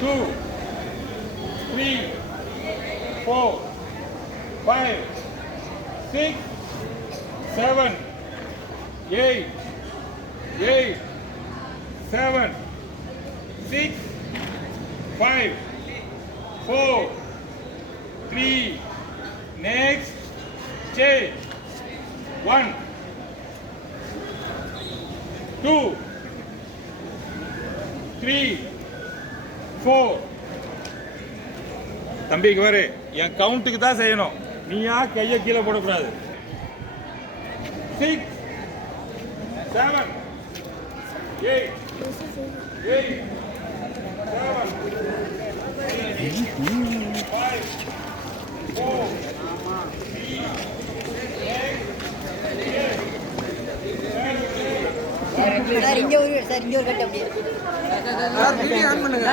2, 3, 4, 5, 6, 7, 8, 7, 6, 5, 4, 3. Next, change. 1, 2, 3, 4. தம்பிக்கு பாரு, என் கவுண்ட்டுக்கு தான் செய்யணும். நீயா கையை கீழே போடக்கூடாது. 6, 7, 8, 7, 5, 4, 3, சார் இங்கே ஒரு கட்டு அப்படியே வீடியோ ஆன் பண்ணுங்க.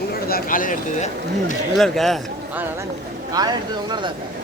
உங்களோட தான் காலையில் எடுத்தது. நல்லா இருக்கா? நல்லா காலையில் எடுத்தது உங்களோட தான் சார்.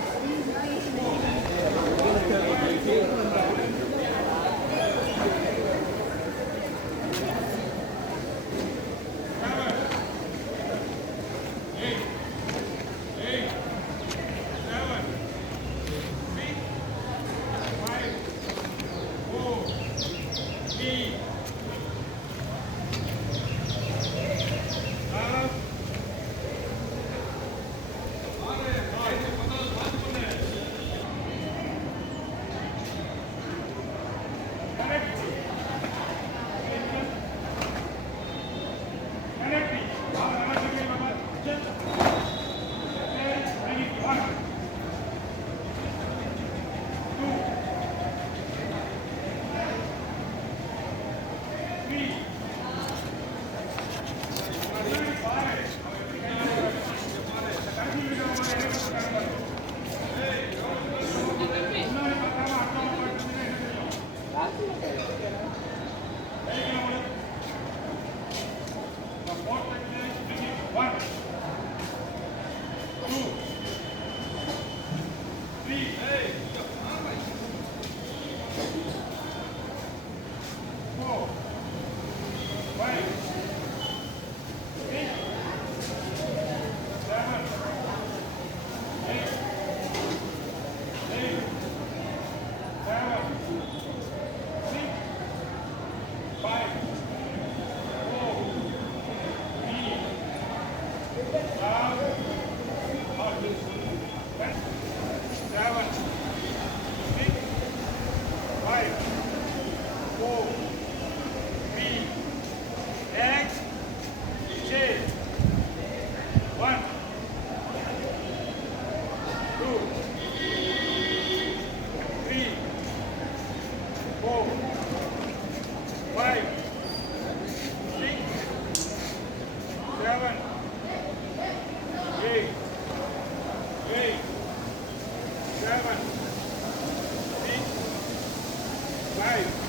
Right.